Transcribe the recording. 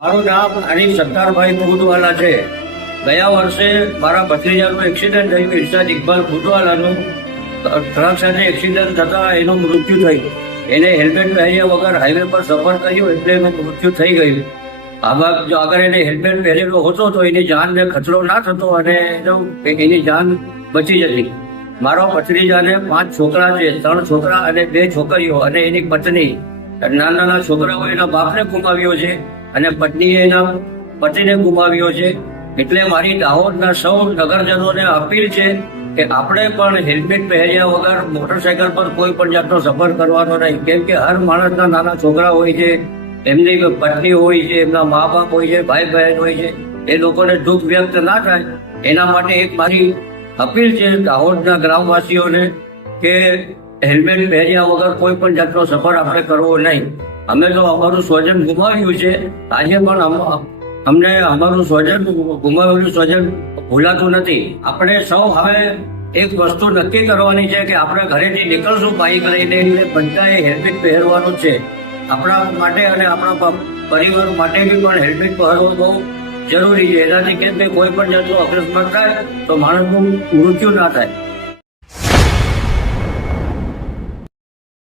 મારું નામ હરીફ સત્તારભાઈ ફૂટવાલા છે. ગયા વર્ષે મારા ભત્રીજાનું એક્સિડન્ટ થયું. ઇરશાદ ઇકબાલ ફૂટવાલાનું ટ્રક સાથે એક્સિડન્ટ થતા એનું મૃત્યુ થયું. એને હેલ્મેટ પહેર્યા વગર હાઈવે પર સફર કર્યું એટલે એનું મૃત્યુ થઈ ગયું. આમાં જો અગર એને હેલ્મેટ પહેરેલો હોતો તો એની જાનને ખતરો ના થતો અને એની જાન બચી જતી. મારા ભત્રીજાને 5 છોકરા છે, 3 છોકરા અને 2 છોકરીઓ અને એની પત્ની. નાના નાના છોકરાઓ એના બાપને ગુમાવ્યો છે અને પત્નીએ એના પતિને ગુમાવ્યો છે. એટલે મારી દાહોદના સૌ નગરજનોને અપીલ છે કે આપણે પણ હેલ્મેટ પહેર્યા વગર મોટરસાયકલ પર કોઈ પણ જાતનો સફર કરવાનો નહીં. કેમ કે હર માણસના નાના છોકરા હોય છે, એમની પત્ની હોય છે, એમના મા બાપ હોય છે, ભાઈ બહેન હોય છે. એ લોકોને દુઃખ વ્યક્ત ના થાય એના માટે એક મારી અપીલ છે દાહોદના ગ્રામવાસીઓને કે હેલ્મેટ પહેર્યા વગર કોઈ પણ જાતનો સફર આપણે કરવો નહીં. અમે તો અમારું સ્વજન ગુમાવ્યું છે. આજે પણ અમને અમારું સ્વજન ગુમાવેલું સ્વજન ભૂલાતું નથી. આપણે સૌ હવે એક વસ્તુ નક્કી કરવાની છે કે આપણે ઘરેથી નીકળશું બાઇક લઈને એટલે બધાએ હેલ્મેટ પહેરવાનું છે. આપણા માટે અને આપણા પરિવાર માટે બી પણ હેલ્મેટ પહેરવું બહુ જરૂરી છે. એનાથી કેમ કે કોઈ પણ જાતનો અકસ્માત થાય તો માણસનું મૃત્યુ ના થાય.